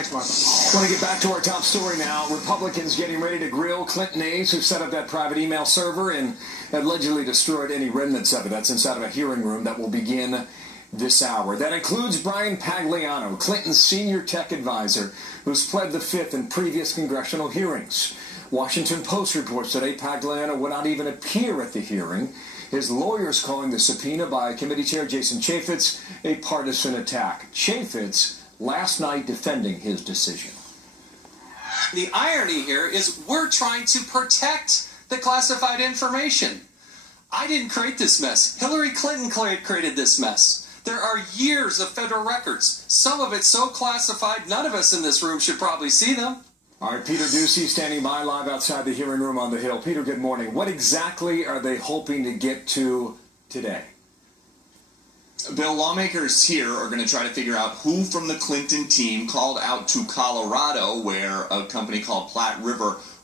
Thanks, Mark. I want to get back to our top story now. Republicans getting ready to grill Clinton aides who set up that private email server and allegedly destroyed any remnants of it. That's inside of a hearing room that will begin this hour. That includes Brian Pagliano, Clinton's senior tech advisor, who's pled the fifth in previous congressional hearings. Washington Post reports today Pagliano would not even appear at the hearing. His lawyers calling the subpoena by Committee Chair Jason Chaffetz a partisan attack. Chaffetz last night defending his decision. The irony here is we're trying to protect the classified information. I didn't create this mess. Hillary Clinton created this mess. There are years of federal records. Some of it so classified, none of us in this room should probably see them. All right, Peter Ducey standing by live outside the hearing room on the Hill. Peter, good morning. What exactly are they hoping to get to today? Bill, lawmakers here are going to try to figure out who from the Clinton team called out to Colorado, where a company called PLATT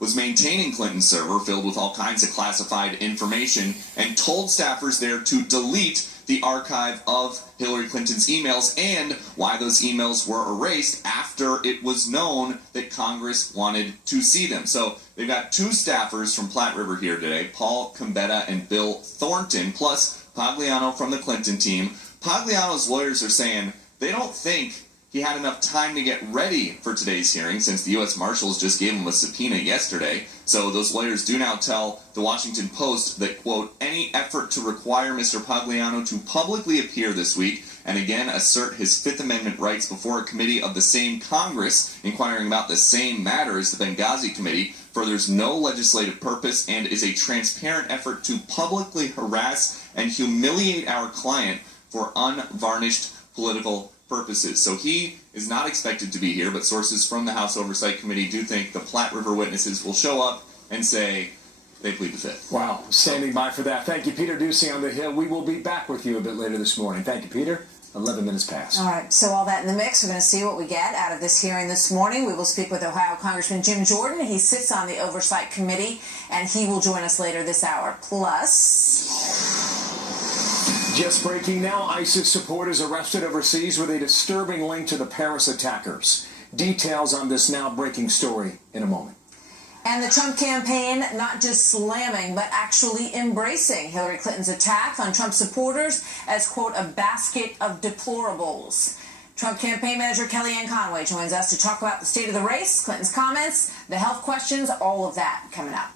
was maintaining Clinton's server filled with all kinds of classified information, and told staffers there to delete the archive of Hillary Clinton's emails and why those emails were erased after it was known that Congress wanted to see them. So they've got two staffers from PLATT here today, Paul Combetta and Bill Thornton, plus Pagliano from the Clinton team. Pagliano's lawyers are saying they don't think he had enough time to get ready for today's hearing since the U.S. Marshals just gave him a subpoena yesterday. So those lawyers do now tell the Washington Post that, quote, any effort to require Mr. Pagliano to publicly appear this week and again assert his Fifth Amendment rights before a committee of the same Congress inquiring about the same matter as the Benghazi Committee furthers no legislative purpose and is a transparent effort to publicly harass and humiliate our client for unvarnished political purposes. So he is not expected to be here, but sources from the House Oversight Committee do think the Platte River witnesses will show up and say they plead the fifth. Wow, standing by for that. Thank you, Peter Ducey on the Hill. We will be back with you a bit later this morning. Thank you, Peter. 11 minutes past. All right, so all that in the mix. We're going to see what we get out of this hearing this morning. We will speak with Ohio Congressman Jim Jordan. He sits on the Oversight Committee, and he will join us later this hour. Plus... Just breaking now, ISIS supporters arrested overseas with a disturbing link to the Paris attackers. Details on this now breaking story in a moment. And the Trump campaign not just slamming, but actually embracing Hillary Clinton's attack on Trump supporters as, quote, a basket of deplorables. Trump campaign manager Kellyanne Conway joins us to talk about the state of the race, Clinton's comments, the health questions, all of that coming up.